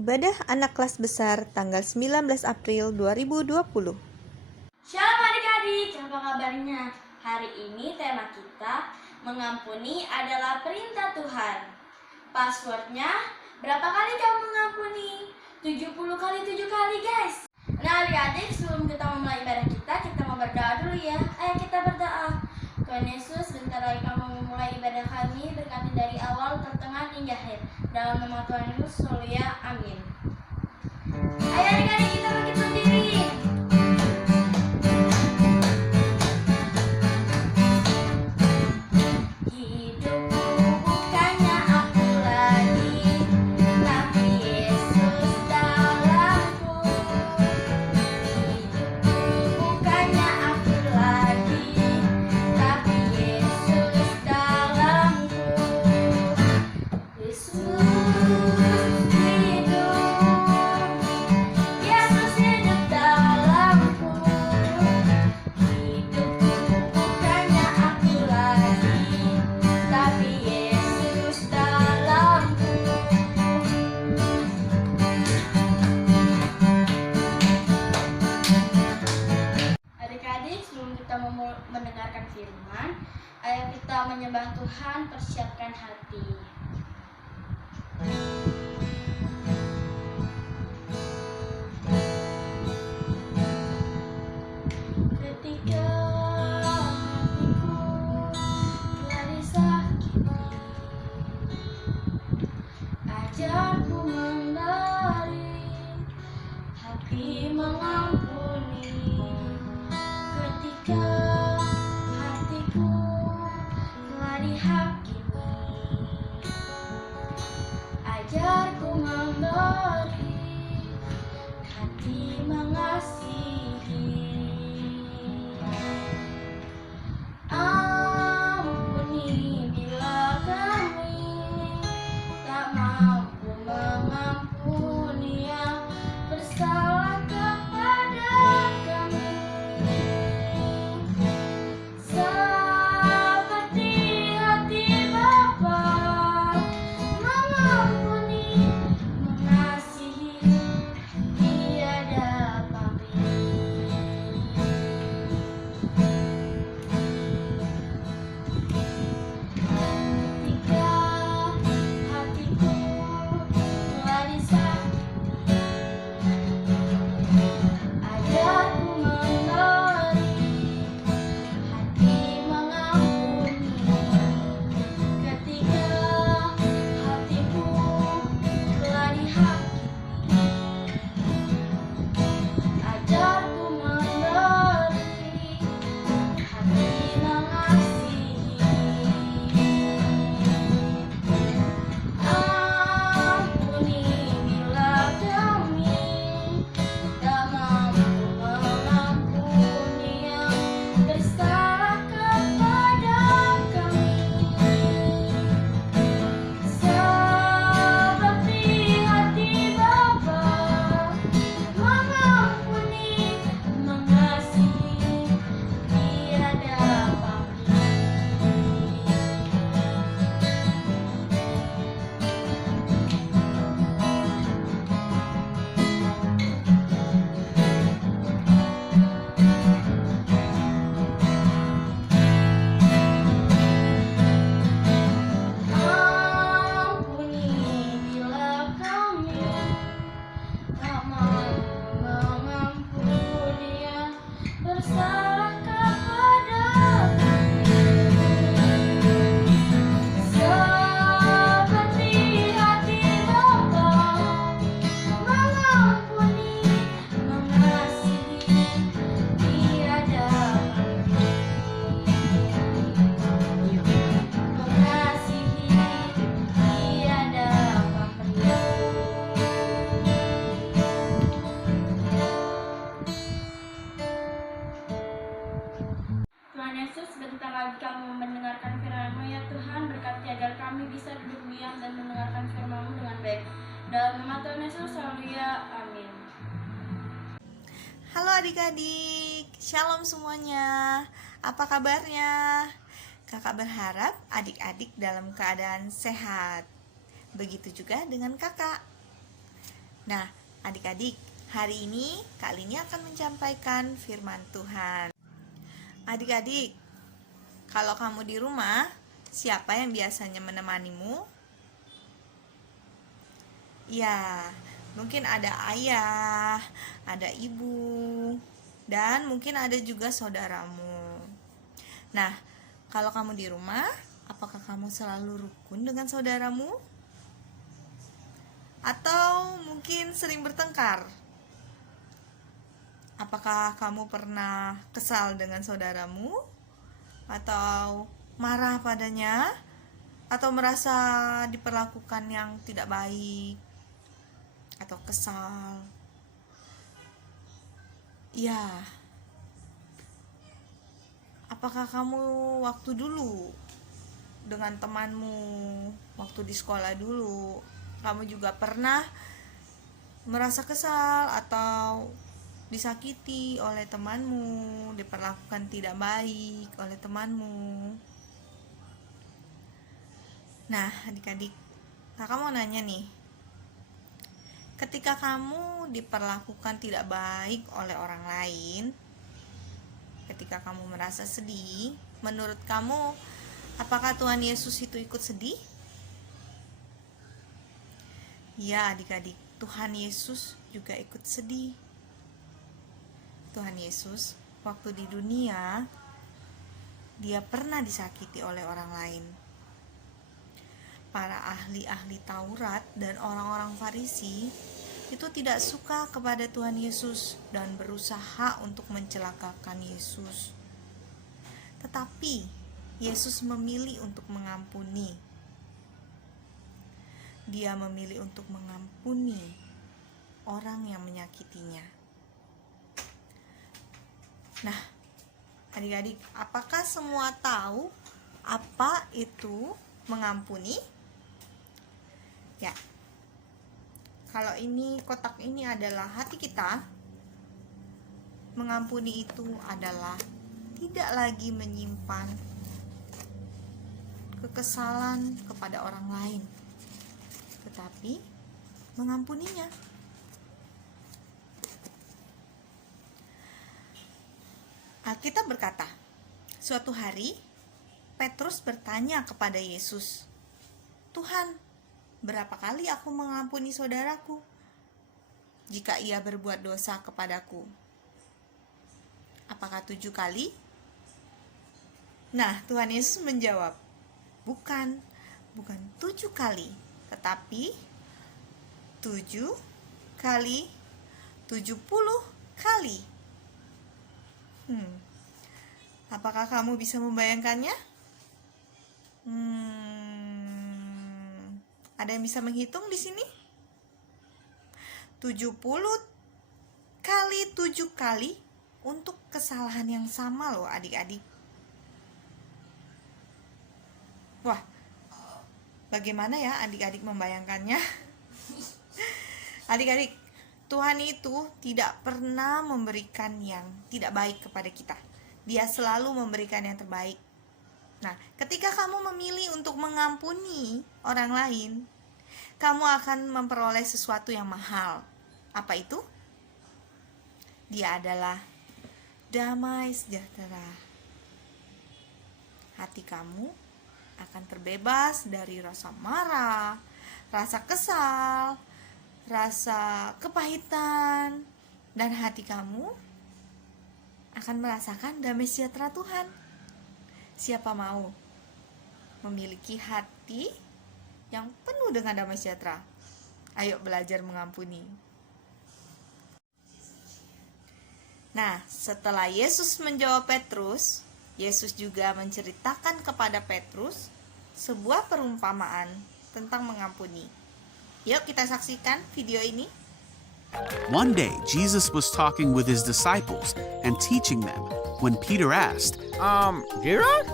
Ibadah anak kelas besar tanggal 19 April 2020. Shalom adik-adik, apa kabarnya? Hari ini tema kita mengampuni adalah perintah Tuhan. Passwordnya, berapa kali kamu mengampuni? 70 kali 7 kali guys. Nah adik-adik, sebelum kita memulai ibadah kita mau berdoa dulu ya. Ayo kita berdoa. Tuhan Yesus, sebentar lagi kamu memulai ibadah kami, berkati dari awal, pertengahan hingga akhir. Dalam nama Tuhan Yesus, Haleluya, amin. Ayo adik-adik kita bangkit berdiri. Mendengarkan firman, ayo kita menyembah Tuhan, persiapkan hati. Ketika hatiku telah disakiti, ajarku memberi hati mengampuni. Ketika hatiku telah dihakimi, ajarku memberi hati mengasihi. Ampuni bila kami tak mampu mengampuni yang bersalah kepada kami. Seperti hati Bapa mengampuni, mengasihi, tiada pamrih. Ketika hatiku telah disakiti, ajarku memberi hati mengampuni. Ketika hatiku telah dihakimi, ajarku memberi hati mengasihi. Ampuni bila kami tak mampu mengampuni yang bersalah kepada kami. Seperti hati Bapa mengampuni, mengasihi, tiada pamrih. Ampuni bila kami tak mampu mengampuni yang bersalah kepada kami. Seperti hati Bapa mengampuni, mengasihi, tiada pamrih. Mengasihi, tiada pamrih. Tuhan Yesus, sebentar lagi kamu mendengarkan firman-Mu ya Tuhan, berkati agar kami bisa duduk diam dan mendengarkan firman-Mu dengan baik. Dalam nama Tuhan Yesus, haleluya, amin. Halo adik-adik, shalom semuanya. Apa kabarnya? Kakak berharap adik-adik dalam keadaan sehat. Begitu juga dengan kakak. Nah, adik-adik, hari ini Kak Lini akan menyampaikan firman Tuhan. Adik-adik, kalau kamu di rumah, siapa yang biasanya menemanimu? Ya, mungkin ada ayah, ada ibu, dan mungkin ada juga saudaramu. Nah, kalau kamu di rumah, apakah kamu selalu rukun dengan saudaramu? Atau mungkin sering bertengkar? Apakah kamu pernah kesal dengan saudaramu? Atau marah padanya? Atau merasa diperlakukan yang tidak baik? Atau kesal? Ya. Apakah kamu waktu dulu dengan temanmu, waktu di sekolah dulu, kamu juga pernah merasa kesal atau disakiti oleh temanmu, diperlakukan tidak baik oleh temanmu? Nah, adik-adik, kakak mau nanya nih, ketika kamu diperlakukan tidak baik oleh orang lain, ketika kamu merasa sedih, menurut kamu, apakah Tuhan Yesus itu ikut sedih? Ya, adik-adik, Tuhan Yesus juga ikut sedih. Tuhan Yesus, waktu di dunia, dia pernah disakiti oleh orang lain. Para ahli-ahli Taurat dan orang-orang Farisi itu tidak suka kepada Tuhan Yesus dan berusaha untuk mencelakakan Yesus. Tetapi Yesus memilih untuk mengampuni. Dia memilih untuk mengampuni orang yang menyakitinya. Nah, adik-adik, apakah semua tahu apa itu mengampuni? Ya. Kalau ini, kotak ini adalah hati kita, mengampuni itu adalah tidak lagi menyimpan kekesalan kepada orang lain, tetapi mengampuninya. Alkitab berkata, suatu hari Petrus bertanya kepada Yesus, "Tuhan, berapa kali aku mengampuni saudaraku jika ia berbuat dosa kepadaku? Apakah 7 kali?" Nah, Tuhan Yesus menjawab, bukan 7 kali, tetapi 7 kali 70 kali. Apakah kamu bisa membayangkannya? Ada yang bisa menghitung di sini? 70 kali 7 kali untuk kesalahan yang sama loh adik-adik. Wah, bagaimana ya adik-adik membayangkannya? Adik-adik, Tuhan itu tidak pernah memberikan yang tidak baik kepada kita. Dia selalu memberikan yang terbaik. Nah, ketika kamu memilih untuk mengampuni orang lain, kamu akan memperoleh sesuatu yang mahal. Apa itu? Dia adalah damai sejahtera. Hati kamu akan terbebas dari rasa marah, rasa kesal, rasa kepahitan, dan hati kamu akan merasakan damai sejahtera Tuhan. Siapa mau memiliki hati yang penuh dengan damai sejahtera? Ayo belajar mengampuni. Nah, setelah Yesus menjawab Petrus, Yesus juga menceritakan kepada Petrus sebuah perumpamaan tentang mengampuni. Yuk kita saksikan video ini. One day, Jesus was talking with his disciples and teaching them when Peter asked, Gerard?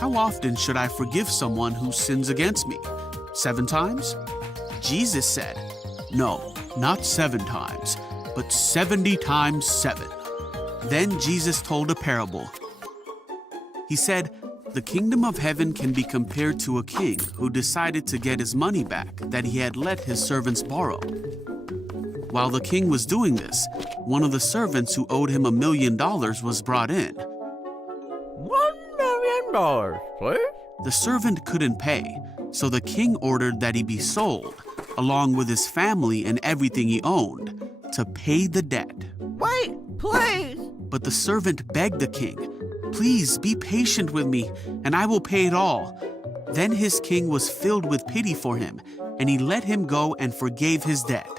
"How often should I forgive someone who sins against me? 7 times?" Jesus said, "No, not 7 times, but 70 times 7. Then Jesus told a parable. He said, "The kingdom of heaven can be compared to a king who decided to get his money back that he had let his servants borrow. While the king was doing this, one of the servants who owed him $1 million was brought in. $1 million, please. The servant couldn't pay, so the king ordered that he be sold, along with his family and everything he owned, to pay the debt. Wait, please. But the servant begged the king, "Please be patient with me, and I will pay it all." Then his king was filled with pity for him, and he let him go and forgave his debt.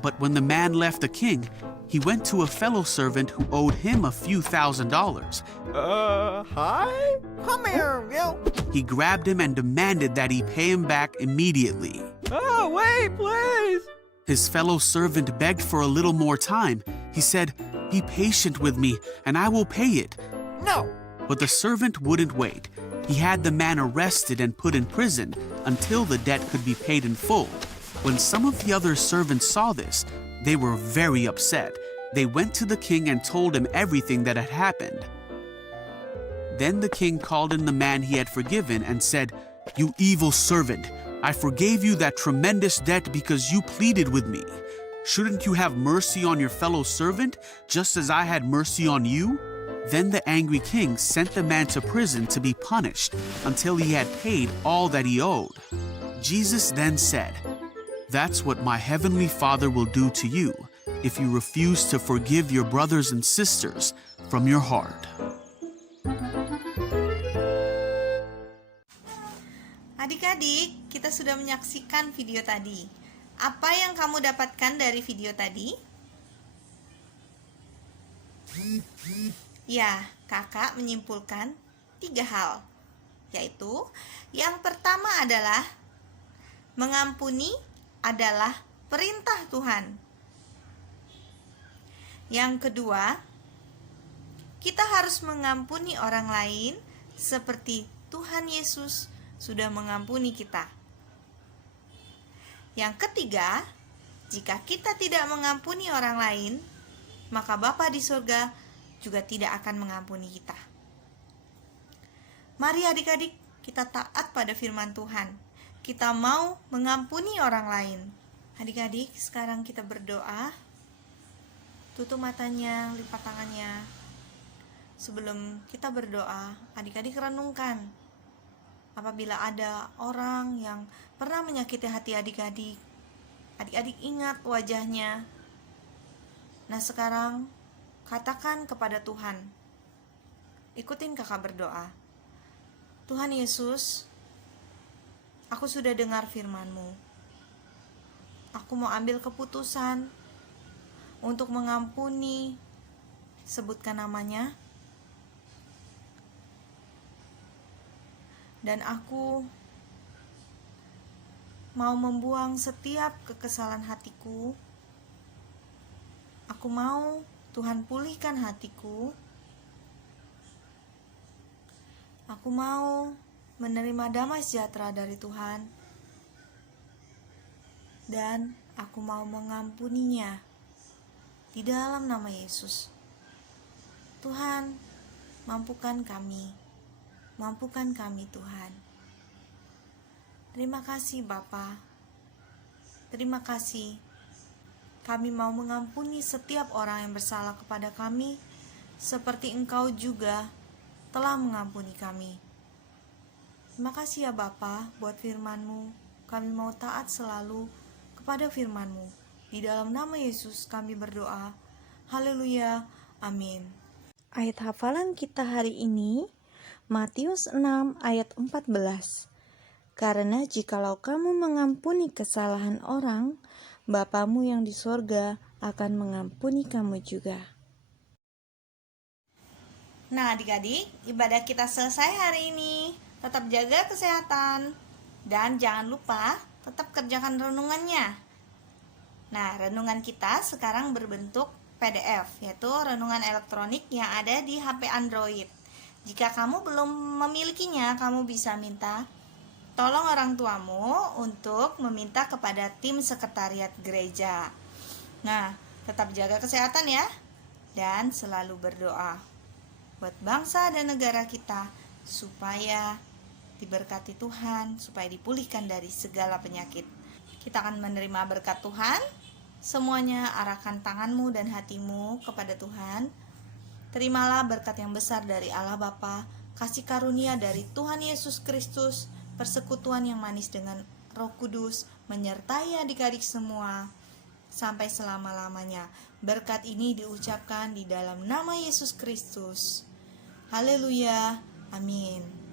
But when the man left the king, he went to a fellow servant who owed him a few $1,000s. Hi? Come here, you. He grabbed him and demanded that he pay him back immediately. Oh, wait, please. His fellow servant begged for a little more time. He said, "Be patient with me, and I will pay it." No. But the servant wouldn't wait. He had the man arrested and put in prison until the debt could be paid in full. When some of the other servants saw this, they were very upset. They went to the king and told him everything that had happened. Then the king called in the man he had forgiven and said, "You evil servant, I forgave you that tremendous debt because you pleaded with me. Shouldn't you have mercy on your fellow servant, just as I had mercy on you?" Then the angry king sent the man to prison to be punished until he had paid all that he owed. Jesus then said, "That's what my heavenly Father will do to you if you refuse to forgive your brothers and sisters from your heart." Adik-adik, kita sudah menyaksikan video tadi. Apa yang kamu dapatkan dari video tadi? Ya, kakak menyimpulkan 3 hal, yaitu yang pertama adalah mengampuni adalah perintah Tuhan. Yang kedua, kita harus mengampuni orang lain seperti Tuhan Yesus sudah mengampuni kita. Yang ketiga, jika kita tidak mengampuni orang lain, maka Bapa di surga juga tidak akan mengampuni kita. Mari adik-adik, kita taat pada firman Tuhan. Kita mau mengampuni orang lain. Adik-adik, sekarang kita berdoa. Tutup matanya, lipat tangannya. Sebelum kita berdoa, adik-adik renungkan. Apabila ada orang yang pernah menyakiti hati adik-adik, adik-adik ingat wajahnya. Nah, sekarang katakan kepada Tuhan. Ikutin kakak berdoa. Tuhan Yesus, aku sudah dengar firman-Mu. Aku mau ambil keputusan untuk mengampuni, sebutkan namanya. Dan aku mau membuang setiap kekesalan hatiku. Aku mau Tuhan pulihkan hatiku. Aku mau menerima damai sejahtera dari Tuhan. Dan aku mau mengampuninya di dalam nama Yesus. Tuhan, mampukan kami. Mampukan kami, Tuhan. Terima kasih, Bapa. Terima kasih. Kami mau mengampuni setiap orang yang bersalah kepada kami, seperti Engkau juga telah mengampuni kami. Terima kasih ya Bapa buat firman-Mu. Kami mau taat selalu kepada firman-Mu. Di dalam nama Yesus kami berdoa. Haleluya. Amin. Ayat hafalan kita hari ini Matius 6 ayat 14. Karena jikalau kamu mengampuni kesalahan orang, Bapamu yang di sorga akan mengampuni kamu juga. Nah adik-adik, ibadah kita selesai hari ini. Tetap jaga kesehatan. Dan jangan lupa tetap kerjakan renungannya. Nah, renungan kita sekarang berbentuk PDF, yaitu renungan elektronik yang ada di HP Android. Jika kamu belum memilikinya, kamu bisa minta tolong orang tuamu untuk meminta kepada tim sekretariat gereja. Nah, tetap jaga kesehatan ya, dan selalu berdoa buat bangsa dan negara kita supaya diberkati Tuhan, supaya dipulihkan dari segala penyakit. Kita akan menerima berkat Tuhan. Semuanya arahkan tanganmu dan hatimu kepada Tuhan. Terimalah berkat yang besar dari Allah Bapa, kasih karunia dari Tuhan Yesus Kristus, persekutuan yang manis dengan Roh Kudus, menyertai adik-adik semua sampai selama-lamanya. Berkat ini diucapkan di dalam nama Yesus Kristus. Haleluya. Amin.